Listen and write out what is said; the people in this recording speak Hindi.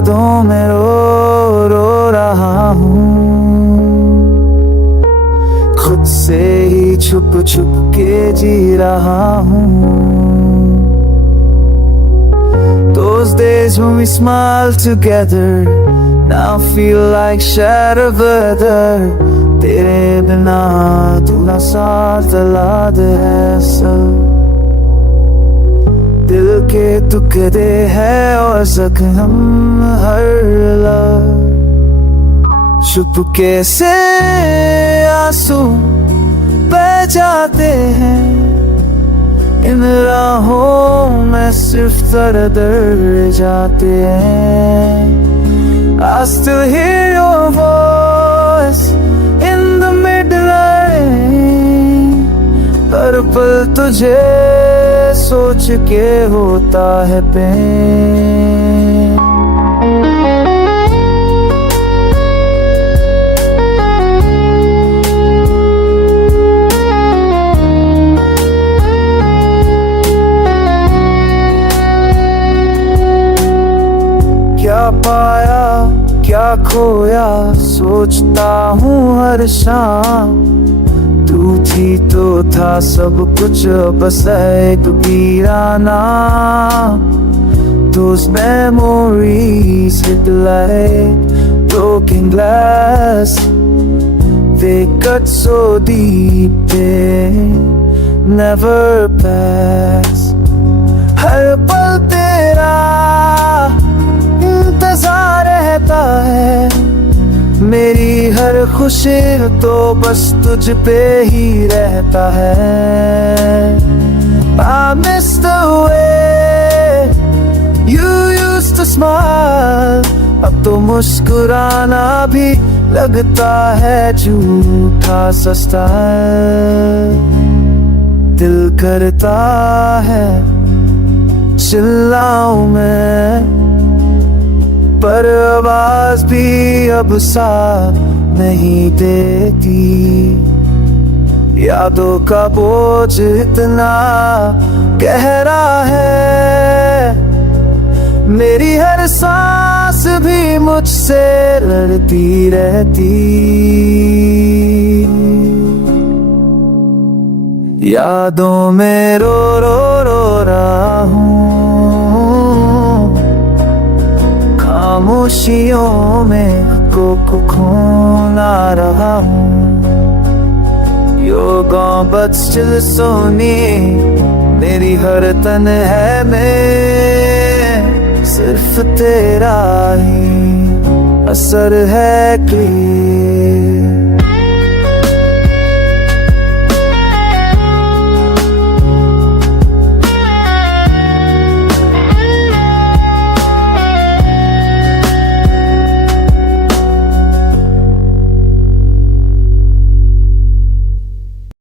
यादों में रो रो रहा हूँ, खुद से ही छुप छुप के जी रहा हूँ। Those days when we smiled together now feel like shadow weather. तेरे बिना तू ना साथ ला दे ऐसा, दिल के टुकड़े है और जख्म हर लग, चुपके से आंसू बह जाते हैं। इन राहों में सिर्फ दर्द रह जाते हैं। I still hear your voice in the midnight, हर पल तुझे सोच के होता है पेन। क्या पाया क्या खोया सोचता हूँ हर शाम, तू थी तो था सब कुछ बस एक वीराना। Those memories hit like broken glass, they cut so deep they never pass। हर पल तेरा इंतजार रहता है, मेरी हर खुशी तो बस तुझ पे ही रहता है। I miss the way you used to smile, अब तो मुस्कुराना भी लगता है झूठा सस्ता। दिल करता है चिल्लाऊं मैं, पर आवाज भी अब साथ नहीं देती। यादों का बोझ इतना गहरा है, मेरी हर सांस भी मुझसे लड़ती रहती। यादों में रो रो रो रहा हूँ, खामोशियों में को खोना रहा हूँ। You're gone but still so near, मेरी हर तन है में सिर्फ तेरा ही असर है क्लियर।